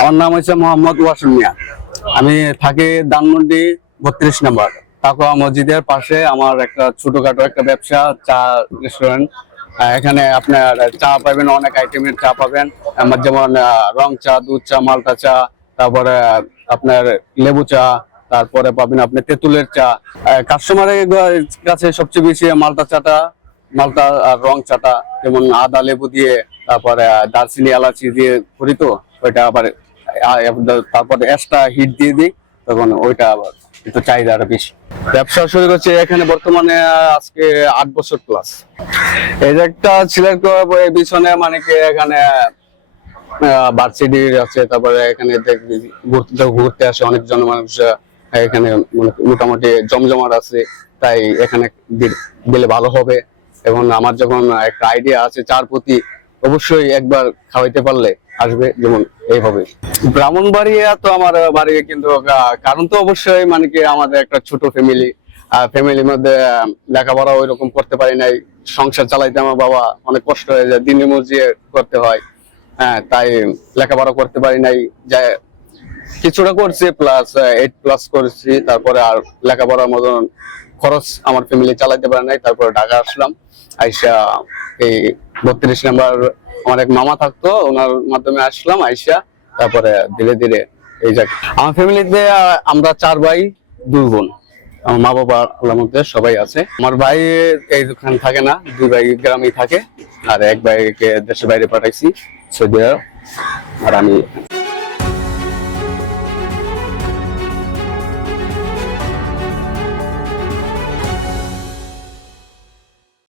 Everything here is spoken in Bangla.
আমার নাম হচ্ছে মোহাম্মদ ওয়াসিম মিয়া। আমি থাকি ধানমন্ডি 32 নম্বর তাকওয়া মসজিদের পাশে। আমার একটা ছোটখাটো একটা ব্যবসা, চা রেস্টুরেন্ট। এখানে আপনার চা পাবেন, অনেক আইটেমের চা পাবেন। আমার যেমন রং চা, দুধ চা, মালটা চা, তারপরে আপনার লেবু চা, তারপরে পাবেন আপনি তেঁতুলের চা। কাস্টমারের কাছে সবচেয়ে বেশি মালটা চাটা, মালটা আর রং চাটা, যেমন আদা লেবু দিয়ে, তারপরে দারচিনি এলাচি দিয়ে করি তো ওইটা আবার তারপরে এক্সট্রা হিট দিয়ে দিই, তখন ওইটা আবার একটু চাহিদা আরো বেশি। ব্যবসা শুরু করছে এখানে বর্তমানে আজকে 8 বছর প্লাস। এই যে একটা সিলেক্ট করার পিছনে মানে কি এখানে ভার্সিটি আছে, তারপরে এখানে ঘুরতে ঘুরতে আসে অনেক জনমানুষ। এখানে মোটামুটি জমজমাট আছে, তাই এখানে দিলে ভালো হবে। এবং আমার যখন একটা আইডিয়া আছে চার প্রতি, অবশ্যই একবার খাওয়াইতে পারলে আসবে, যেমন এইভাবে। ব্রাহ্মণবাড়িয়া তো আমার বাড়ি, কিন্তু কারণ তো অবশ্যই মানে কি আমাদের একটা ছোট ফ্যামিলি, ফ্যামিলির মধ্যে লেখাপড়া ওই রকম করতে পারি নাই। সংসার চালাইতে আমার বাবা অনেক কষ্ট হয়ে যায়, দিনে মজুরি করতে হয়। হ্যাঁ, তাই লেখাপড়া করতে পারি নাই। যে কিছুটা করছি, প্লাস 8+ করেছি, তারপরে আর লেখাপড়ার মতন খরচ আমার ফ্যামিলি চালাইতে পারে নাই। তারপরে ঢাকা আসলাম, আইসা এই 32 নম্বর আমার এক মামা থাকতো, ওনার মাধ্যমে আসলাম। আইসা তারপরে ধীরে ধীরে এই জায়গা। আমার ফ্যামিলিতে আমরা 4 ভাই 2 বোন। আমার মা বাবা আল্লাহর মধ্যে সবাই আছে। আমার ভাই এই দোকান থাকে না, 2 ভাই গ্রামেই থাকে, আর এক ভাইকে দেশের বাইরে পাঠাইছি, সৌদি আরব। আর আমি